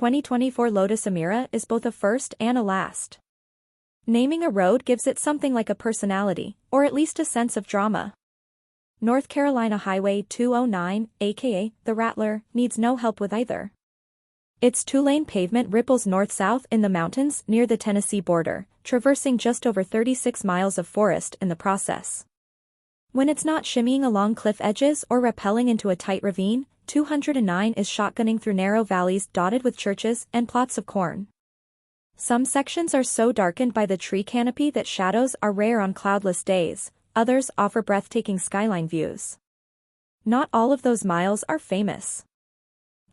2024 Lotus Emira is both a first and a last. Naming a road gives it something like a personality, or at least a sense of drama. North Carolina Highway 209, aka the Rattler, needs no help with either. Its two-lane pavement ripples north-south in the mountains near the Tennessee border, traversing just over 36 miles of forest in the process. When it's not shimmying along cliff edges or rappelling into a tight ravine, 209 is shotgunning through narrow valleys dotted with churches and plots of corn. Some sections are so darkened by the tree canopy that shadows are rare on cloudless days, others offer breathtaking skyline views. Not all of those miles are famous.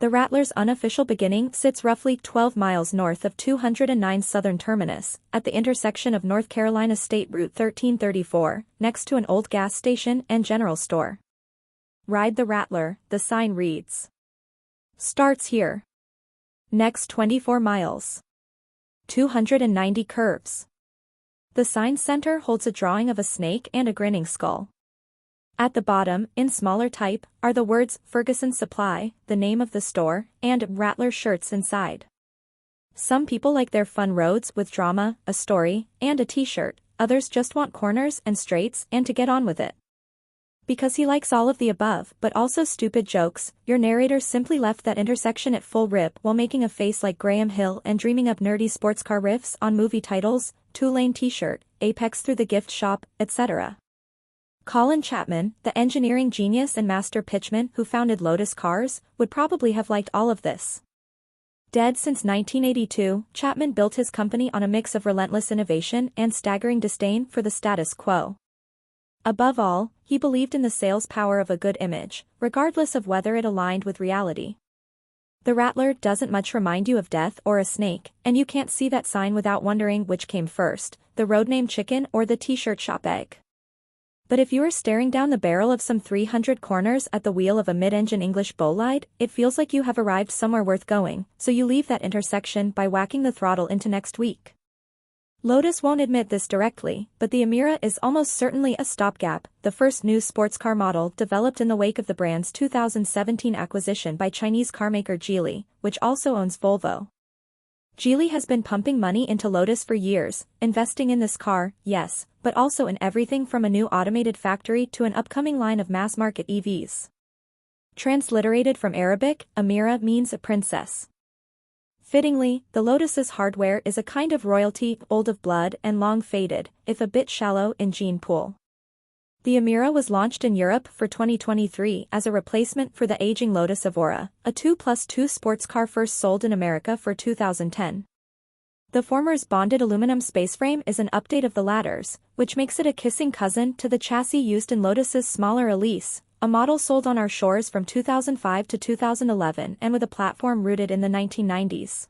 The Rattler's unofficial beginning sits roughly 12 miles north of 209's southern terminus, at the intersection of North Carolina State Route 1334, next to an old gas station and general store. Ride the Rattler, the sign reads. Starts here. Next 24 miles. 290 curves. The sign center holds a drawing of a snake and a grinning skull. At the bottom, in smaller type, are the words Ferguson Supply, the name of the store, and Rattler shirts inside. Some people like their fun roads with drama, a story, and a t-shirt, others just want corners and straights and to get on with it. Because he likes all of the above but also stupid jokes, your narrator simply left that intersection at full rip while making a face like Graham Hill and dreaming up nerdy sports car riffs on movie titles, two-lane t-shirt, Apex through the gift shop, etc. Colin Chapman, the engineering genius and master pitchman who founded Lotus Cars, would probably have liked all of this. Dead since 1982, Chapman built his company on a mix of relentless innovation and staggering disdain for the status quo. Above all, he believed in the sales power of a good image, regardless of whether it aligned with reality. The Rattler doesn't much remind you of death or a snake, and you can't see that sign without wondering which came first, the road name chicken or the t-shirt shop egg. But if you are staring down the barrel of some 300 corners at the wheel of a mid-engine English bolide, it feels like you have arrived somewhere worth going, so you leave that intersection by whacking the throttle into next week. Lotus won't admit this directly, but the Emira is almost certainly a stopgap, the first new sports car model developed in the wake of the brand's 2017 acquisition by Chinese carmaker Geely, which also owns Volvo. Geely has been pumping money into Lotus for years, investing in this car, yes, but also in everything from a new automated factory to an upcoming line of mass-market EVs. Transliterated from Arabic, Emira means a princess. Fittingly, the Lotus's hardware is a kind of royalty, old of blood and long faded, if a bit shallow in gene pool. The Emira was launched in Europe for 2023 as a replacement for the aging Lotus Evora, a 2+2 sports car first sold in America for 2010. The former's bonded aluminum spaceframe is an update of the latter's, which makes it a kissing cousin to the chassis used in Lotus's smaller Elise, a model sold on our shores from 2005 to 2011 and with a platform rooted in the 1990s.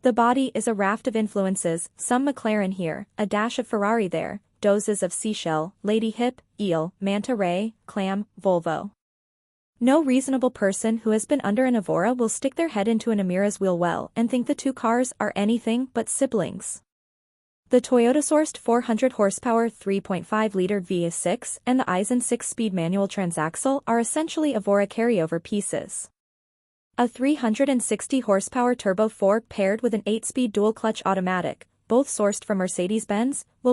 The body is a raft of influences, some McLaren here, a dash of Ferrari there, doses of seashell, lady hip, eel, manta ray, clam, Volvo. No reasonable person who has been under an Evora will stick their head into an Emira's wheel well and think the two cars are anything but siblings. The Toyota-sourced 400 horsepower 3.5-liter V6 and the 𝑎IZEN 6-speed manual transaxle are essentially Evora carryover pieces. A 360 horsepower turbo 4 paired with an 8-speed dual-clutch automatic, both sourced from Mercedes-Benz, will